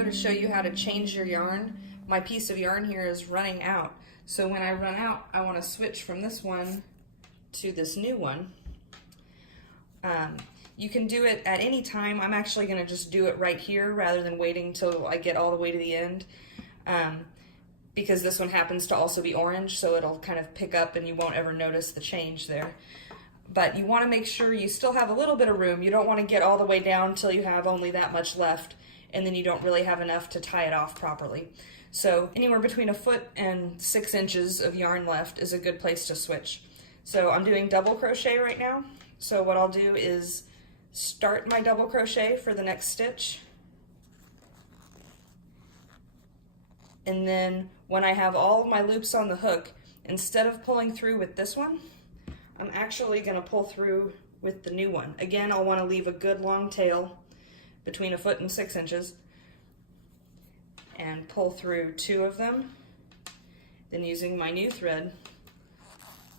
video to show you how to change your yarn. My piece of yarn here is running out. So when I run out, I want to switch from this one to this new one. You can do it at any time. I'm actually going to just do it right here rather than waiting till I get all the way to the end, because this one happens to also be orange, so it'll kind of pick up and you won't ever notice the change there. But you want to make sure you still have a little bit of room. You don't want to get all the way down till you have only that much left, and then you don't really have enough to tie it off properly. So anywhere between a foot and 6 inches of yarn left is a good place to switch. So I'm doing double crochet right now. So what I'll do is start my double crochet for the next stitch. And then when I have all of my loops on the hook, instead of pulling through with this one, I'm actually going to pull through with the new one. Again, I'll want to leave a good long tail between a foot and 6 inches and pull through 2 of them. Then using my new thread,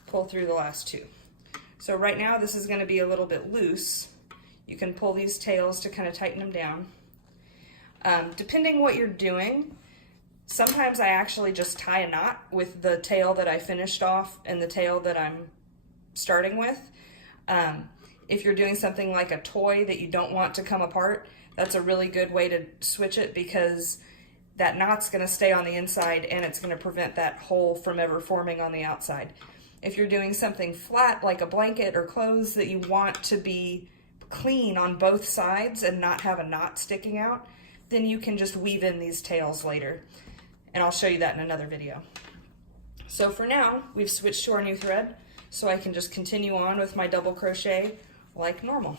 pull through the last 2. So right now this is going to be a little bit loose. You can pull these tails to kind of tighten them down. Depending what you're doing, sometimes I actually just tie a knot with the tail that I finished off and the tail that I'm starting with. If you're doing something like a toy that you don't want to come apart, that's a really good way to switch it, because that knot's going to stay on the inside and it's going to prevent that hole from ever forming on the outside. If you're doing something flat like a blanket or clothes that you want to be clean on both sides and not have a knot sticking out, then you can just weave in these tails later. And I'll show you that in another video. So for now, we've switched to our new thread, so I can just continue on with my double crochet like normal.